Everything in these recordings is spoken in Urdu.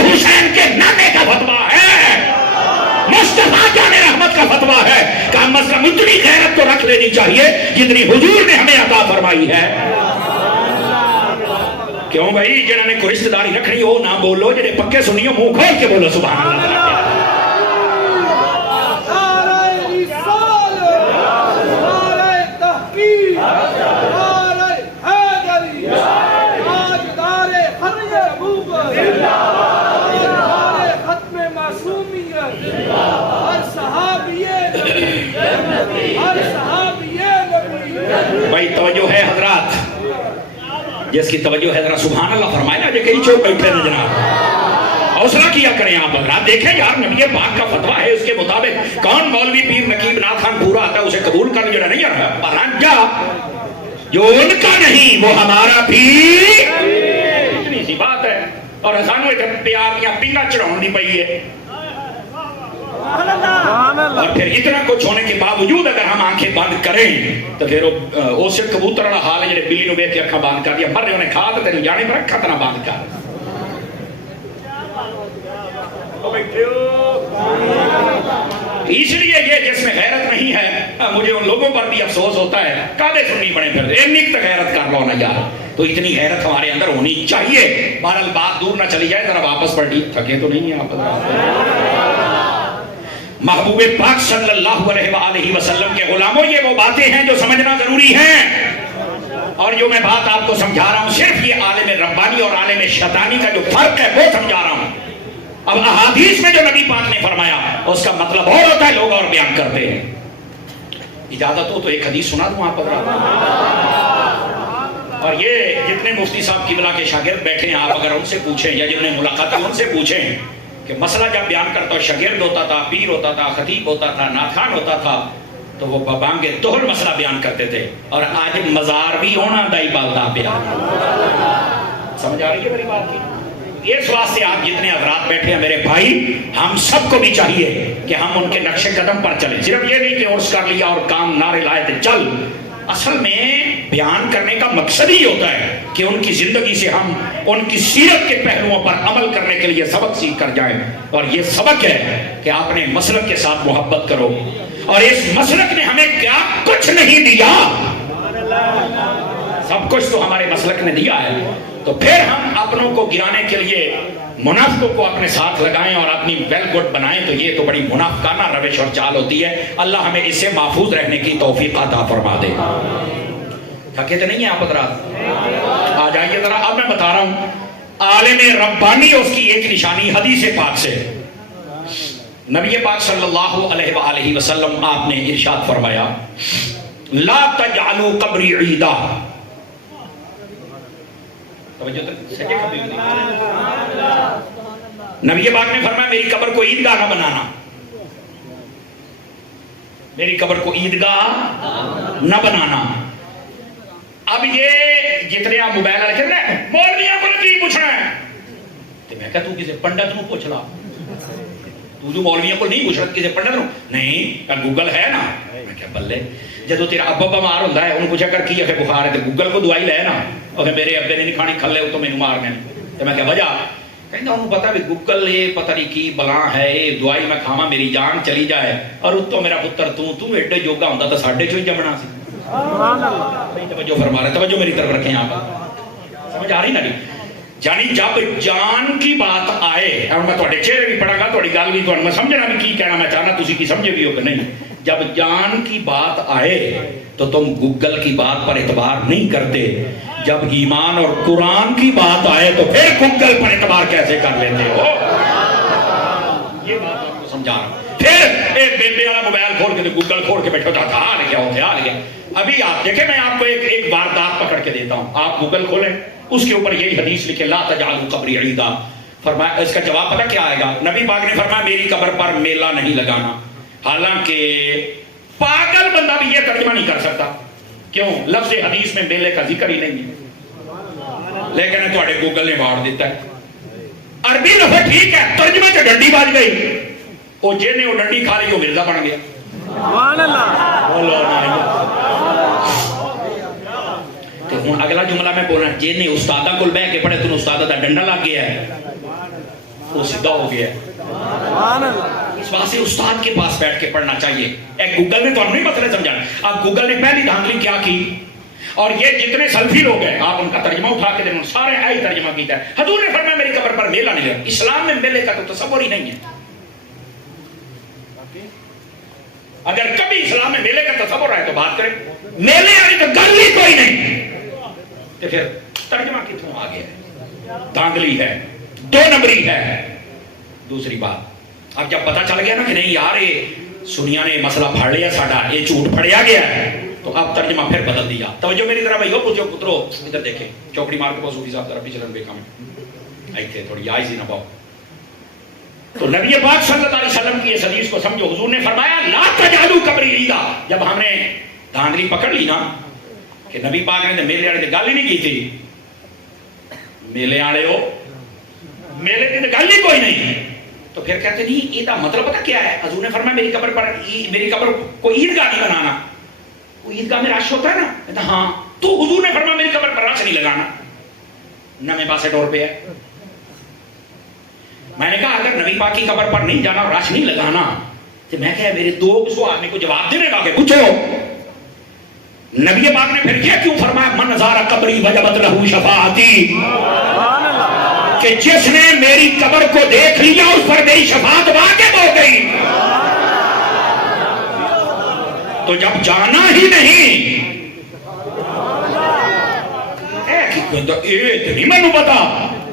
حسین کے نانے کا فتویٰ ہے، مصطفیٰ جان رحمت کا فتویٰ ہے کہ کم از کم اتنی غیرت تو رکھ لینی چاہیے جتنی حضور نے ہمیں عطا فرمائی ہے۔ کیوں بھائی جنہوں نے کوئی رشتہ داری رکھنی ہو نہ بولو، جنہیں پکے سنیو منہ کھول کے بولو سبحان اللہ۔ بھائی توجہ ہے حضرات، جس کی توجہ ہے ذرا سبحان اللہ فرمائے نا، جو کئی چوک بیٹھے ہیں جناب، حوصلہ کیا کریں آپ حضرات۔ دیکھیں یار نبی پاک کا فتویٰ ہے، اس کے مطابق کون مولوی پیر نقیب ناتھ خان پورا آتا ہے اسے قبول کر لینا نہیں رہا، پرانجا جو ان کا نہیں وہ ہمارا پیر، اتنی سی بات ہے۔ اور سانو ایک پیار یا پینگا چڑھاؤں دی پئی ہے، اور پھر اتنا کچھ ہونے کے باوجود اگر ہم آنکھیں بند کریں تو پھر وہ صرف کبوتر والا حال ہے جڑے بلی نو ویکھ کے اکھاں بند کر دیا، مر رہے انہیں کھا تو تیری جانے پر اکھاں تے نہ بند کر۔ اس لیے یہ جس میں غیرت نہیں ہے مجھے ان لوگوں پر بھی افسوس ہوتا ہے، کالے سنی بنے پھر ایک تک غیرت کر لو نا یار، تو اتنی غیرت ہمارے اندر ہونی چاہیے۔ بہرحال بات دور نہ چلی جائے، ذرا واپس پلٹی، تھکے تو نہیں ہیں آپ؟ محبوب پاک صلی اللہ علیہ وآلہ وسلم کے غلاموں، یہ وہ باتیں ہیں جو سمجھنا ضروری ہیں، اور جو میں بات آپ کو سمجھا رہا ہوں صرف یہ عالم ربانی اور عالم شیطانی کا جو فرق ہے وہ سمجھا رہا ہوں۔ اب احادیث میں جو نبی پاک نے فرمایا اس کا مطلب اور ہوتا ہے، لوگ اور بیان کرتے ہیں۔ اجازت ہو تو ایک حدیث سنا دوں آپ حضرات، اور یہ جتنے مفتی صاحب قبلہ کے شاگرد بیٹھے ہیں آپ اگر ان سے پوچھیں یا جنہیں ملاقات ان سے پوچھیں کہ مسئلہ جب بیان کرتا ہو، شاگرد ہوتا تھا، پیر ہوتا تھا، خطیب ہوتا تھا، ناتخوان ہوتا تھا، تو وہ بانگ طہر مسئلہ بیان کرتے تھے، اور آج مزار بھی ہونا دائی بالدہ پیا۔ سمجھ آ رہی ہے میری بات کی؟ اس واسطے آپ جتنے حضرات بیٹھے ہیں میرے بھائی، ہم سب کو بھی چاہیے کہ ہم ان کے نقش قدم پر چلیں، صرف یہ نہیں کہ عرس کر لیا اور کام نعرے لائے تھے چل۔ اصل میں بیان کرنے کا مقصد ہی ہوتا ہے کہ ان کی زندگی سے ہم ان کی سیرت کے پہلوؤں پر عمل کرنے کے لیے سبق سیکھ کر جائیں، اور یہ سبق ہے کہ آپ نے مسلک کے ساتھ محبت کرو، اور اس مسلک نے ہمیں کیا کچھ نہیں دیا، سب کچھ تو ہمارے مسلک نے دیا ہے، تو پھر ہم اپنوں کو گرانے کے لیے منافقوں کو اپنے ساتھ لگائیں اور اپنی ویل گڈ بنائیں، تو یہ تو بڑی منافقانہ روش اور چال ہوتی ہے۔ اللہ ہمیں اس سے محفوظ رہنے کی توفیق عطا فرما دے۔ تھکے تو نہیں ہیں آپ حضرات؟ آ جائیے ذرا، اب میں بتا رہا ہوں عالم ربانی اس کی ایک نشانی حدیث پاک سے، نبی پاک صلی اللہ علیہ وآلہ وسلم آپ نے ارشاد فرمایا لا تجعلوا قبری عیدا، نبی پاک نے فرمایا میری قبر کو عیدگاہ نہ بنانا، میری قبر کو عیدگاہ نہ بنانا۔ اب یہ جتنے آپ موبائل رکھے نا مولویوں کو کی پوچھنا ہے، تو میں کہا تو کسی پنڈت نو پوچھ لا، تو جو مولویوں کو نہیں پوچھ رہا کسی پنڈت نو، نہیں گوگل ہے نا۔ میں کہا بلے، جدو تیرا ابا بیمار ہوتا ہے انہوں پوچھا کر کی ہے بخار ہے، تو گوگل کو دوائی لے نا، اور میرے ابے نے نہیں کھانی کھلے ہو تو میں مارنے، تو میں کہا وجہ کہنا انہوں پتا بھی گوگل یہ پتہ نہیں کی بلا ہے، یہ دوائی میں کھاواں میری جان چلی جائے، اور اتو میرا پتر تو ایڈے جوگا ہوتا تو ساڈے چوں ہی جمنا سی۔ توجہ فرما رہے، توجہ میری طرف رکھیں آپ، سمجھ آ رہی نا؟ یعنی جب جان کی بات آئے، اور میں تھوڑے چہرے بھی پڑھا گا، تھوڑی گل بھی تھوڑا میں سمجھنا بھی کی کہنا میں چاہنا تسی کی سمجھے بھی ہو کہ نہیں۔ جب جان کی بات آئے تو تم گوگل کی بات پر اعتبار نہیں کرتے، جب ایمان اور قرآن کی بات آئے تو پھر گوگل پر اعتبار کیسے کر لیتے ہو؟ یہ بات آپ کو سمجھا رہا ہوں۔ پھر ایک بیبے والا موبائل کھول کے گوگل کھول کے بیٹھا تھا، حال کیا ہو گیا۔ ابھی آپ دیکھیں میں آپ کو ایک واردات پکڑ کے دیتا ہوں، آپ گوگل کھولیں اس کے اوپر یہی حدیث لکھے لا تجعلوا قبری عیدا، فرمایا اس کا جواب پتہ کیا آئے گا؟ نبی پاک نے فرمایا میری قبر پر میلہ نہیں لگانا۔ حالانکہ پاگل بندہ بھی یہ ترجمہ نہیں کر سکتا، کیوں؟ لفظ حدیث میں میلے کا ذکر ہی نہیں ہے، لیکن تھوڑے گوگل نے واڑ دیتا ہے۔ عربی لفظ ٹھیک ہے، ترجمہ سے ڈنڈی بج گئی، وہ جن نے وہ ڈنڈی کھا لی وہ مرزا بن گیا۔ تو ہوں اگلا جملہ میں بولنا جن نے استادہ کو بہ کے پڑھے تو استادہ دا ڈنڈا لگ گیا ہے، وہ سیدھا ہو گیا. اس واسطے استاد کے پاس بیٹھ کے پڑھنا چاہیے. ایک گوگل نے تو ہم نہیں مسئلہ سمجھانا. اب گوگل نے پہلی دھاندلی کیا کی, اور یہ جتنے سلفی لوگ ہیں آپ ان کا ترجمہ اٹھا کے دیں, سارے ایسا ترجمہ کیتا ہے. حضور نے فرمایا میری قبر پر میلہ نہیں لگا. اسلام میں میلے کا تو تصور ہی نہیں ہے. اگر کبھی اسلام میں میلے کا تصور ہے تو بات کریں. میلے والی تو گل ہی کوئی نہیں, تو پھر ترجمہ کتوں آ گیا؟ دھاندلی ہے, دو نمبری ہے. دوسری بات, اب جب پتہ چل گیا نا کہ نہیں یار یہ سنیا نے مسئلہ پھاڑ لیا ساڈا, یہ جھوٹ پھڑیا گیا ہے, تو اب ترجمہ پھر بدل دیا. توجہ میری طرح بھائیو, پوچھو پترو ادھر دیکھیں, چوکڑی مار کے صوفی صاحب ذرا پیچھے بے کام ایتھے تھوڑی آئی سی نہ پاؤ. تو نبی پاک صلی اللہ علیہ وسلم کی اس حدیث کو سمجھو. حضور نے فرمایا لا تجعلوا قبری عیدا. جب ہم نے دھاندلی پکڑ لی نا کہ نبی پاک نے میلے والے گل ہی نہیں کی تھی, میلے والے ہو میلے کی تو گل ہی کوئی نہیں, تو پھر کہتے نہیں یہ مطلب پتہ کیا ہے؟ حضور نے فرمایا میری قبر پر میری قبر کو عیدگاہ نہیں بنانا. وہ عیدگاہ میں رش ہوتا ہے نا, کہتا ہاں, تو حضور نے فرمایا میری قبر پر رش نہیں لگانا, نمے پاسے ڈور پہ ہے. میں نے کہا اگر نبی پاک کی قبر پر نہیں جانا اور رش نہیں لگانا, تو میں کہا میرے دو سوال کو جواب دینے لگے. پوچھو نبی پاک نے پھر کیا کیوں فرمایا من زار قبری وجبت لہ شفاعتی, کہ جس نے میری قبر کو دیکھ لیا اس پر میری شفاعت واجب ہو گئی. تو جب جانا ہی نہیں تو نہیں میں پتا,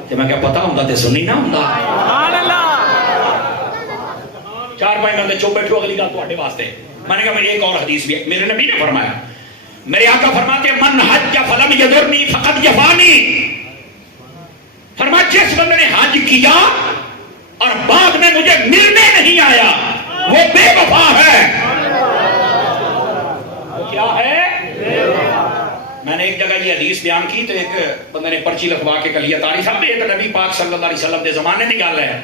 کہ میں کیا پتا ہوں تے سنی نہ ہوں. 4-5 بندے چپ بیٹھو, اگلی گل تواڈے واسطے. میں نے کہا میری ایک اور حدیث بھی ہے. میرے نبی نے فرمایا, میرے آقا فرماتے ہیں من حج فلم یضرنی فقد جفانی. فرمایا جس بندے نے حج کیا اور بعد میں مجھے ملنے نہیں آیا وہ بے وفا ہے. وہ کیا ہے؟ میں نے ایک جگہ یہ حدیث بیان کی تو ایک بندے نے پرچی لکھوا کے کہا تاری صاحب یہ تو نبی پاک صلی اللہ علیہ وسلم کے زمانے کی گل ہے.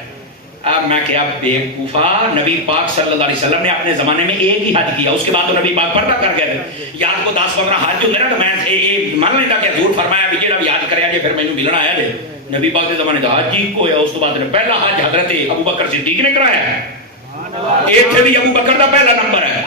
اب میں کیا بیوقوفا, نبی پاک صلی اللہ علیہ وسلم نے اپنے زمانے میں ایک ہی حج کیا, اس کے بعد تو نبی پاک پردہ کر گئے تھے. یاد کو 10-15 حج ہوتے نا, تو میں مان لیتا کہ حضور فرمایا بھی جڑا بھی حج کریا جے پھر مینوں ملنا آیا جے. نبی پاک کے زمانے دا حج ہی کو ہے. اس کے بعد پہلا حج حضرت ابو بکر صدیق نے کرایا ہے. ایتھے بھی ابو بکر دا پہلا نمبر ہے.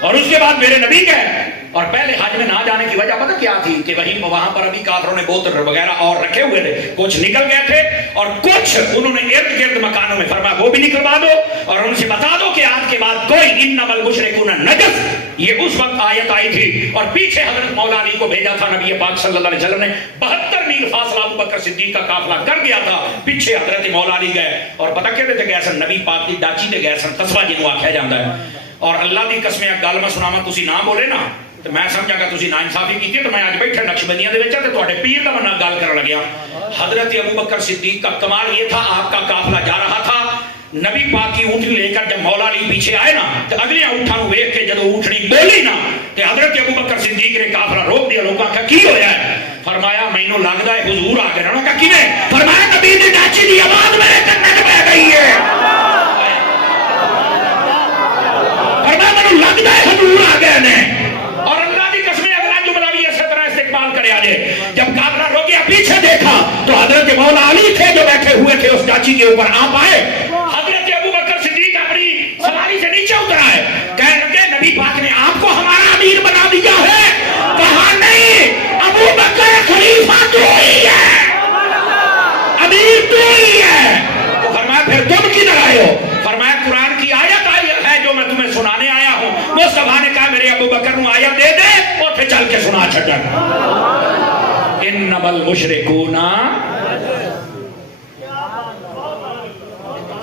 اور اس کے بعد میرے نبی گئے, اور پہلے حج میں نہ جانے کی وجہ پتہ کیا تھی کہ وہاں پر ابھی کافروں نے بوتل وغیرہ اور رکھے ہوئے تھے, کچھ نکل گئے تھے اور کچھ انہوں نے ارد گرد مکانوں میں فرمایا وہ بھی نکلوا دو اور ان سے بتا دو کہ آج کے بعد کوئی انما المشرکون نجس. یہ اس وقت آیت آئی تھی, اور پیچھے حضرت مولا علی کو بھیجا تھا نبی پاک صلی اللہ علیہ وسلم نے. 72 میل فاصلہ ابو بکر صدیق کا قافلہ کر گیا تھا, پیچھے حضرت مولا علی گئے اور پتہ کہتے تھے گئے سن نبی پاک کی ڈاچی تے گئے سن, قصبہ جنوں آکھیا جاندا ہے. اور اللہ دی قسم ایک گل میں سناواں, تسی نہ بولے نا تو میں سمجھا کہ تسی ناانصافی کیتی, تو میں اج بیٹھا نقشبندیاں دے وچ تے تواڈے پیر دا میں گل کرن لگیا. حضرت ابو بکر صدیق کا کمال یہ تھا, آپ کا قافلہ جا رہا تھا, نبی پاک کی اونٹنی لے کر جب مولا علی پیچھے آئے نا تو اگلے اونٹاں نوں ویکھ کے جدوں اونٹنی بولی نا تے حضرت ابو بکر صدیق نے قافلہ روک دیا. لوکاں کہا کی ہویا ہے؟ فرمایا مینوں لگدا ہے حضور آ گئے. انہوں نے کہا کیویں؟ فرمایا نبی دی ڈاچی دی آواز میرے کنے تے پے گئی ہے. لگتا ہے حضور آ گئے نے. اور اللہ کی قسم اگلا جملہ بھی اسی طرح استقبال کرے آجے. جب قافلہ روکیا پیچھے دیکھا تو حضرت مولا علی تھے جو بیٹھے ہوئے تھے اس ڈاچی کے اوپر. آپ آئے, حضرت ابو بکر صدیق اپنی سواری سے نیچے اتر آئے, کہنے لگے نبی پاک نے آپ کو ہمارا امیر بنا دیا ہے. کہا نہیں, ابو بکر خلیفہ تو ہی ہے, امیر تو ہی ہے. تو فرمایا پھر تم کدھر آئے ہو؟ فرمایا قرآن کی آیت آئی ہے جو میں تمہیں سنانے آیا ہوں. مصطفیٰ نے کہا میرے ابو بکر نو آیت دے دے اور پھر چل کے سنا چھٹن. انما المشرکون,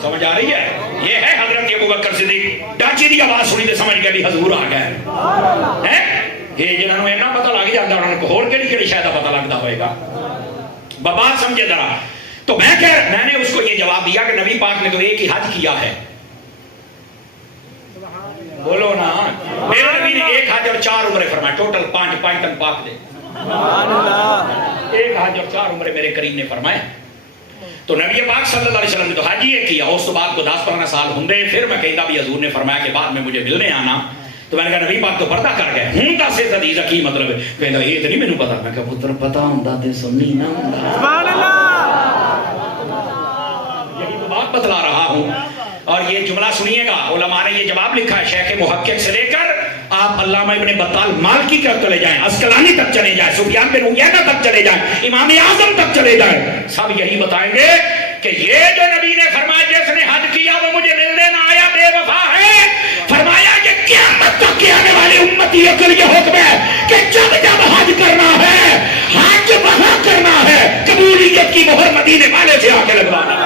سمجھ آ رہی ہے؟ یہ ہے حضرت ابو بکر صدیق. ڈاچی دی آواز سنی تے سمجھ گئے حضور آ گئے. یہ جنہاں نوں اینا پتہ لگ جاندا انہاں نوں ہور کیڑی شاید پتہ لگدا ہوئے گا. بات سمجھے ذرا. تو میں نے اس کو یہ جواب دیا کہ نبی پاک نے تو ایک ہی حج کیا ہے. بولو نا, میرے نبی نے ایک حج اور 4 عمرے فرمائے, ٹوٹل 5 تن پاک دے. ایک حج اور 4 عمرے میرے کریم نے فرمائے. تو نبی پاک صلی اللہ علیہ وسلم نے تو حج ہی ایک کیا. اس تو بعد کو 10-15 سال ہوندے پھر میں کہتا بھی حضور نے فرمایا کہ بعد میں مجھے ملنے آنا. تو تو میں نے کہا نبی پاک تو پردہ کر گئے ہوں دس اس حدیث کی مطلب ہے؟ کہنا یہ تو نہیں مینوں پتا. میں کہا پتر پتا ہوندا تے سنی نہ ہوندا. سبحان اللہ. یہی تو بات بتلا رہا ہوں. اور یہ جملہ سنیے گا, علماء نے یہ جواب لکھا ہے شیخ محقق سے لے کر آپ علامہ ابن بطال مالکی تک چلے جائیں, اسقلانی تک چلے جائیں, سفیان بن عیینہ تک چلے جائیں, امام اعظم تک چلے جائیں, سب یہی بتائیں گے کہ یہ جو نبی نے فرمایا جس نے حج کیا وہ مجھے ملنے نہ آیا بے وفا ہے. فرمایا کہ قیامت تک کی آنے والی امتیوں کے لیے حکم ہے کہ جب جب حج کرنا ہے حج وہاں کرنا ہے, قبولیت کی مہر مدینے والے سے آ کے لگوانا.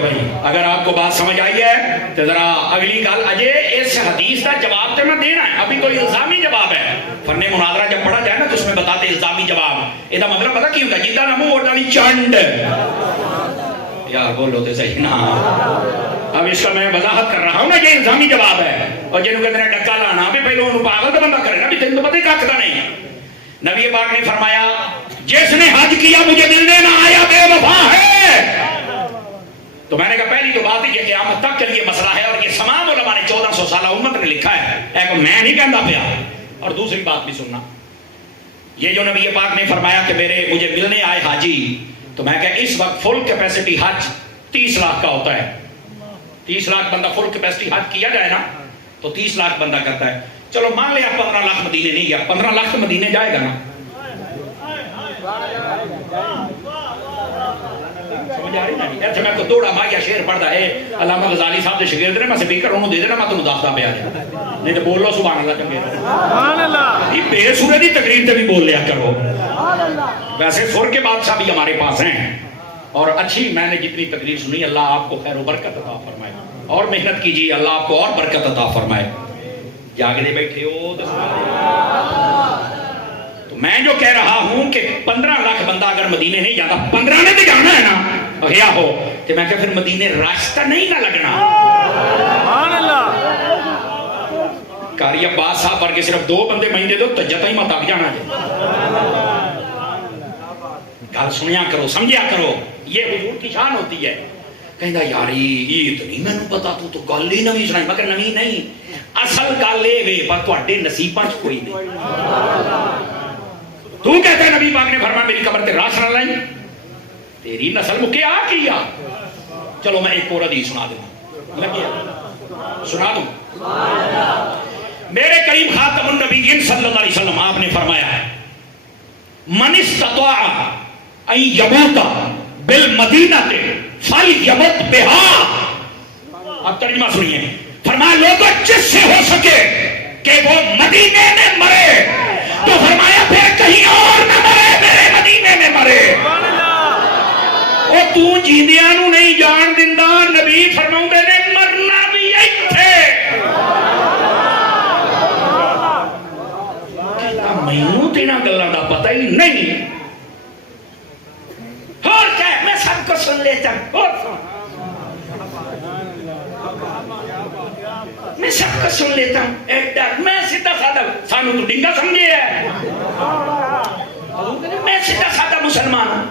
بھائی اگر آپ کو بات سمجھ آئی ہے تو ذرا اگلی گل اجے اس حدیث کا جواب تو میں دینا ہے, ابھی تو الزامی جواب ہے. فن مناظرہ جب پڑھا جائے نا تو اس میں بتاتے الزامی جواب. یہ مطلب پتا کی ہوگا جیتا نہ منہ اوٹا نہیں چنڈ. یار بولو تو صحیح نا. اب اس کا میں وضاحت کر رہا ہوں نا, یہ الزامی جواب ہے. اور جنہوں کہتے ہیں ڈکا لانا بھی پہلے انہوں پاگل تو بندہ کرے نا, بھی تین تو پتہ ہی کھتا نہیں. نبی پاک نے فرمایا جس نے حج کیا مجھے ملنے نہ آیا بے وفا ہے. تو میں نے کہا پہلی تو بات ہے کہ قیامت تک کے لیے مسئلہ ہے, اور یہ تمام علماء نے 1400 سالہ امت نے لکھا ہے, ایک میں نہیں کہتا پیا. اور دوسری بات بھی سننا, یہ جو نبی پاک نے فرمایا کہ مجھے ملنے آئے حاجی, تو میں کہا اس وقت فل کیپیسٹی حج 30 لاکھ کا ہوتا ہے. 30 لاکھ بندہ فل کیپیسٹی حج کیا جائے نا تو 30 لاکھ بندہ کرتا ہے. چلو مان لیں آپ 15 لاکھ مدینے نہیں گیا, 15 لاکھ تو مدینے جائے گا نا. ایسے میں کو دوڑا مایا شیر پڑھتا ہے علامہ غزالی صاحب دے شاگرد نے, میں سپیکر انہوں دے دینا, میں تمہیں دستا پیا نہیں تو بول لو سبحان اللہ چنگے رہو. یہ بے سورے دی تقریر تے بھی بول لیا کرو. ویسے سر کے بادشاہ بھی ہمارے پاس ہیں, اور اچھی میں نے جتنی تقریر سنی اللہ آپ کو خیر و برکت عطا فرمائے, اور محنت کیجیے اللہ آپ کو اور برکت عطا فرمائے. جاگنے بیٹھے ہو تو میں جو کہہ رہا ہوں کہ 15 لاکھ بندہ اگر مدینے نہیں جاتا, 15 نے تو جانا ہے نا گیا ہو, تو میں کہ پھر مدینے راستہ نہیں نہ لگنا. قاری عباس صاحب پر کے صرف 2 بندے مہینے دو تو جتا ہی مت آگ جانا ہے. گل سنیا کرو, سمجھیا کرو, یہ حضور کی شان ہوتی ہے. کہندا یاری یہ تو نہیں میں نے پتا, تو گل ہی نویں سنائی. مگر نویں نہیں, اصل گل یہ وے پر تواڈے نصیباں چ کوئی نہیں. تو کہتا ہے نبی پاک نے فرمایا میری قبر تے راس نہ لائیں, تیری نسل مکے آ کیا. چلو میں ایک اور حدیث سنا دوں, سنا دوں. میرے کریم خاتم النبیین صلی اللہ علیہ وسلم آپ نے فرمایا ہے من استطاع ان یموت بالمدینہ فلیمت بہا. اب ترجمہ سنیے. فرمایا لوگوں جس سے ہو سکے کہ وہ مدینے میں مرے, تو فرمایا پھر کہیں اور نہ مرے, میرے مدینے میں مرے. اور تو جیندیاں نو نہیں جان دیندا, نبی فرماؤندے نے مرنا بھی ایتھے. مینوں تے نہ گلاں دا پتہ ہی نہیں. اور کیا میں سب کو سن لیتا ہوں, میں سب کو سن لیتا ہوں. میں سیدھا سادہ, سانو تو ڈنگا سمجھے ہے, میں سیدھا سادہ مسلمان ہوں.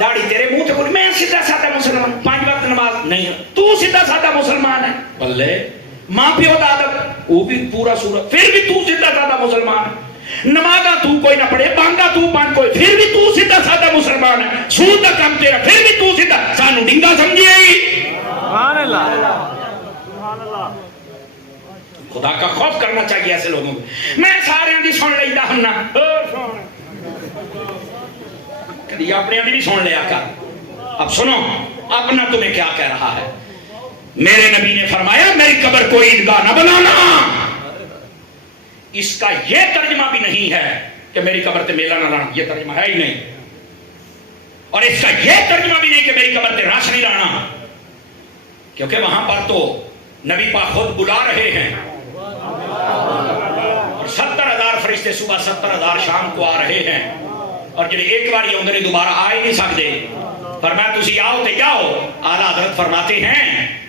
داڑھی تیرے منہ تے کوئی, میں سیدھا سادہ مسلمان, 5 وقت نماز نہیں, تو سیدھا سادہ مسلمان ہے. بلے ماں پیو دا ادب وہ بھی پورا سورہ, پھر بھی تو سیدھا سادہ مسلمان. نمازاں تو کوئی نہ پڑھے, بانگا تو 5 کوئی, پھر بھی تو سیدھا سادہ مسلمان ہے. سود دا کام تیرا, پھر بھی تو سیدھا, سانو ڈنگا سمجھے ہی. سبحان اللہ. خدا کا خوف کرنا چاہیے ایسے لوگوں کو. میں سارے دی سن لیتا ہوں نا, کدی اپنے بھی سن لیا کر. اب سنو اپنا تمہیں کیا کہہ رہا ہے. میرے نبی نے فرمایا میری قبر کو عیدگاہ نہ بنانا. اس کا یہ ترجمہ بھی نہیں ہے کہ میری قبر تے میلہ نہ لانا, یہ ترجمہ ہے ہی نہیں. اور اس کا یہ ترجمہ بھی نہیں کہ میری قبر تے راس نہیں لانا, کیونکہ وہاں پر تو نبی پاک خود بلا رہے ہیں, اور 70,000 فرشتے صبح 70,000 شام کو آ رہے ہیں, اور جب ایک بار یہ اندر دوبارہ آ ہی نہیں سکتے. فرمایا تسی آؤ تے جاؤ. اعلیٰ حضرت فرماتے ہیں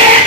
1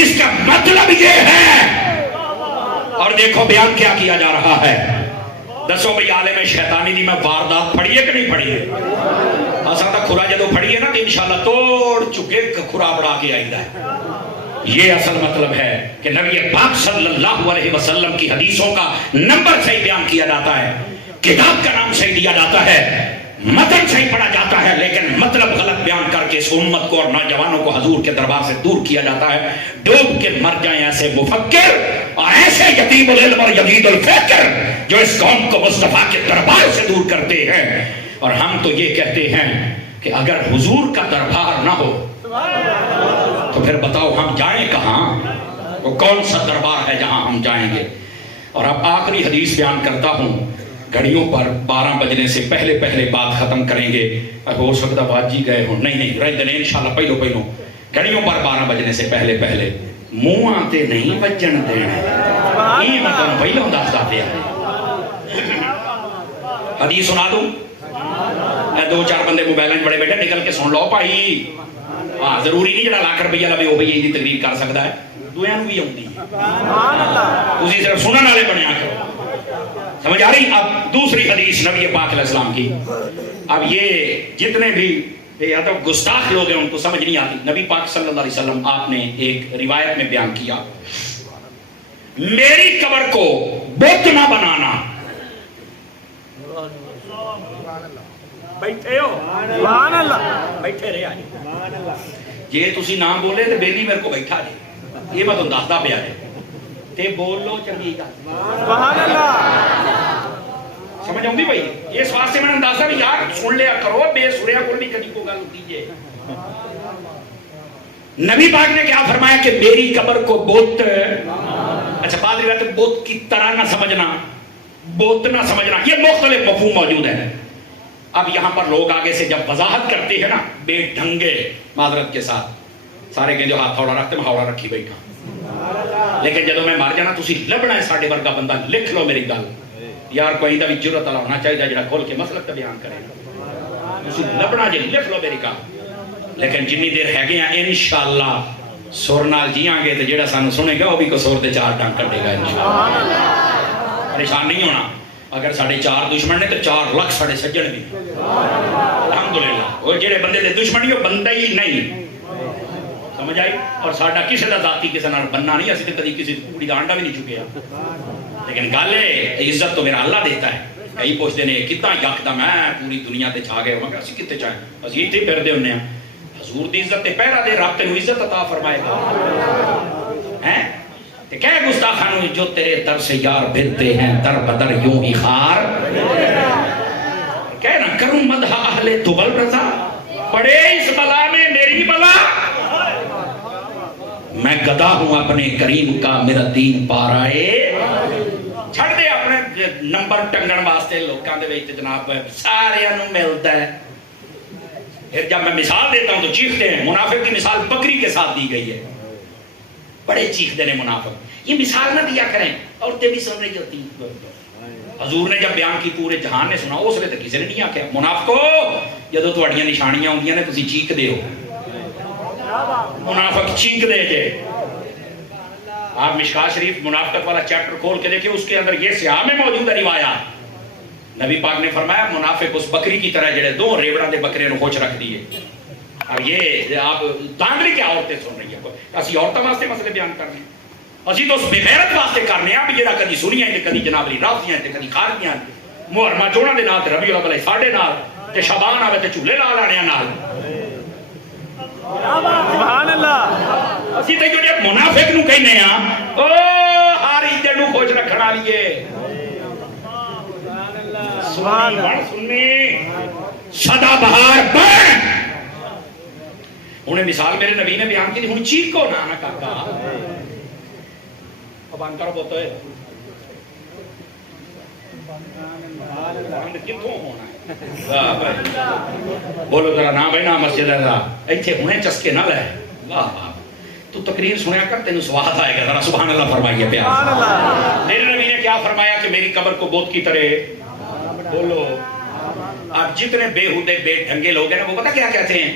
حدیث کا مطلب یہ ہے، اور دیکھو بیان کیا کیا جا رہا ہے۔ دسو بھئی عالم شیطانی دی میں واردات پڑھی ہے کہ نہیں پڑھی ہے؟ اصلا تک کھرا جدو پڑھی ہے نا تو انشاءاللہ توڑ چکے کھرا بڑھا کے آئی ہے۔ یہ اصل مطلب ہے کہ نبی پاک صلی اللہ علیہ وسلم کی حدیثوں کا نمبر صحیح بیان کیا جاتا ہے، کتاب کا نام صحیح دیا جاتا ہے، متن صحیح پڑھا جاتا ہے، لیکن مطلب غلط بیان کر کے اس امت کو اور نوجوانوں کو حضور کے دربار سے دور کیا جاتا ہے۔ ڈوب کے مر جائیں ایسے مفکر اور ایسے یتیم العلم اور یزید الفکر جو اس قوم کو مصطفیٰ کے دربار سے دور کرتے ہیں۔ اور ہم تو یہ کہتے ہیں کہ اگر حضور کا دربار نہ ہو تو پھر بتاؤ ہم جائیں کہاں؟ وہ کون سا دربار ہے جہاں ہم جائیں گے؟ اور اب آخری حدیث بیان کرتا ہوں، گھڑیوں پر 12 بجنے سے پہلے پہلے بات ختم کریں گے۔ ہو سکتا بات جی گئے ہوں، نہیں رہ دنے انشاءاللہ پہلو گھڑیوں پر 12 بجنے سے پہلے پہلے منہ آتے نہیں بجن دینا، یہ مطلب پہلوں دستا پیا۔ حدیث سنا دوں؟ 2-4 بندے موبائل بڑے بیٹھے نکل کے سن لو بھائی۔ ہاں ضروری نہیں جڑا لاکھ روپیہ لوے وہ بھی یہ تقریر کر سکتا ہے، دویاں نوں بھی آؤندی ہے، تسی صرف سنن والے بنیا کرو۔ سمجھ آ رہی؟ اب دوسری حدیث نبی پاک علیہ السلام کی۔ اب یہ جتنے بھی یا تو گستاخ لوگ ہیں ان کو سمجھ نہیں آتی۔ نبی پاک صلی اللہ علیہ وسلم آپ نے ایک روایت میں بیان کیا، میری قبر کو بت نہ بنانا۔ بیٹھے ہو؟ سبحان اللہ، بیٹھے رہے آج جی تسی نہ بولے تو بیلی میرے کو بیٹھا جی، یہ میں تو دستا پیا جی تے بول لو چنگی گل۔ سبحان اللہ، سمجھ آؤں بھائی؟ اس واسطے میں نے دستا بھی یار سن لیا کرو، بے سریا کو بھی کبھی کو گل ہوتی ہے۔ نبی پاک نے کیا فرمایا کہ میری قبر کو بت، اچھا بعد روایت بت کی طرح نہ سمجھنا، بت نہ سمجھنا، یہ مختلف مفہوم موجود ہے۔ اب یہاں پر لوگ آگے سے جب وضاحت کرتے ہیں نا بے ڈھنگے معذرت کے ساتھ، سارے کہیں جو ہاتھ ہاوڑا رکھتے میں ہاوڑا رکھی بیٹھا، لیکن جدو میں مر جانا تسی لبنا ہے ساڑھے ورگا بندہ، لکھ لو میری گل یار، کوئی دا بھی جرت والا ہونا چاہیے جڑا کھول کے مسلک کا بیان کرے، تسی لبنا جی لکھ لو میری گل۔ لیکن جنی دیر ہے گیا انشاءاللہ سور نال جیاں گے تو جڑا سانو سنے گا وہ بھی کو سور دے 4 ٹانگ کر دے گا انشاءاللہ۔ پریشان نہیں ہونا، اگر ساڑھے 4 دشمن نے تو 4 لاکھ ساڑھے سجن بھی، الحمدللہ۔ وہ جڑے بندے دے دشمنی وہ بندہ ہی نہیں، سمجھ آئی؟ اور ساڑھا کسی دا ذاتی کسی نال بننا نہیں، اسی کدی کسی کوڑی دا انڈا بھی نہیں چکے، لیکن گل ہے عزت تو میرا اللہ دیتا ہے۔ کئی پوچھتے نے کتنا یکدم ہے پوری دنیا تے چھا گئے، میں اسی کتے چاہیں اسی اتنے پھردے ہونے ہیں، حضور دی عزت تے پہرا دے، رب تینوں عزت عطا فرمائے گا۔ ہیں کہ کہے گستاخانو جو تیرے در سے یار پھرتے ہیں در بدر یوں ہی خار، کہے نا کروں مدح اہل دبل رضا، پڑے اس بلا میں میری بلا، میں گدا ہوں اپنے کریم کا میرا دین پارائے۔ چھڑ دے اپنے نمبر ٹنگن واسطے لوکاں دے وچ جناب سارے انہوں ملتا ہے۔ پھر جب میں مثال دیتا ہوں تو چیختے ہیں، منافق کی مثال بکری کے ساتھ دی گئی ہے، بڑے چیخ دینے منافق، یہ مثال نہ دیا کریں، عورتیں بھی سن رہی ہوتی ہیں۔ حضور نے جب بیان کی پورے جہان نے سنا، اس لیے تو کسی نے نہیں آکھیا منافقو جدو تہاڈیاں نشانیاں ہوندیاں نے تسی چیخ دے ہو، منافق چیخ دے جے۔ آپ مشکات شریف منافقت والا چیپٹر کھول کے دیکھیں، اس کے اندر یہ سیاہ میں موجود ہے روایات۔ نبی پاک نے فرمایا منافق اس بکری کی طرح جڑے 2 ریوڑاں دے بکرے نو خوچ رکھ دیے۔ اب یہ آپ دانگلی کیا عورتیں سن رہی ہیں، اسی عورتوں واسطے مسئلے بیان کرنے ہیں، اسی تو اس بے غیرت واسطے کرنے ہیں بھی جڑا کدی سنیاں تے کدی جناب علی رافیاں تے کدی خارجیاں محرمہ چوڑاں دے نال تے ربیع الاول ساڈے نال تے شعبان آوے تے جھولے لا لانے نال۔ سبحان اللہ، اسی تے جو منافق نو کہنے ہاں او ہاری تے نو خوش رکھن والی ہے۔ سبحان اللہ، سنی سدا بہار بن۔ انہیں مثال میرے نبی نے بیان کی تھی، ہن چیخو نا نا کاکا بند کرو بوتو ہے بند کتوں ہونا ہے، بولو ذرا نا بھائی نا مسجد ہے ایتھے ہونے چسکے نہ لے۔ واہ واہ، تو تقریر سنیا کر تینوں سواد آئے گا، ذرا سبحان اللہ فرمائیے پیار۔ میرے نبی نے کیا فرمایا کہ میری قبر کو بت کی طرح، بولو اب جتنے بے ہودے بے ڈھنگے لوگ ہیں وہ پتہ کیا کہتے ہیں،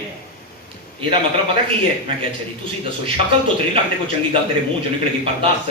ਇਹਦਾ ਮਤਲਬ ਪਤਾ ਕੀ ਹੈ? ਮੈਂ ਕਿਹਾ ਅੱਛਾ ਜੀ ਤੁਸੀਂ ਦੱਸੋ, ਸ਼ਕਲ ਤੋਂ ਤੇਰੀ ਲੱਗਦੇ ਕੋਈ ਚੰਗੀ ਗੱਲ ਤੇਰੇ ਮੂੰਹ ਚੋਂ ਨਿਕਲੇਗੀ, ਪਰ ਦੱਸ।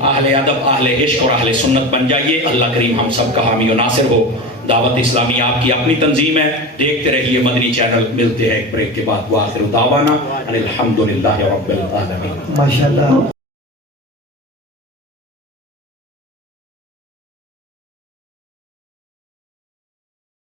اہل ادب، اہل عشق اور اہل سنت بن جائیے. اللہ کریم ہم سب کا حامی و ناصر ہو. دعوت اسلامی آپ کی اپنی تنظیم ہے، دیکھتے رہیے مدنی چینل. ملتے ہیں ایک بریک کے بعد. وآخر دعوانا ان الحمدللہ رب العالمین. ماشاءاللہ.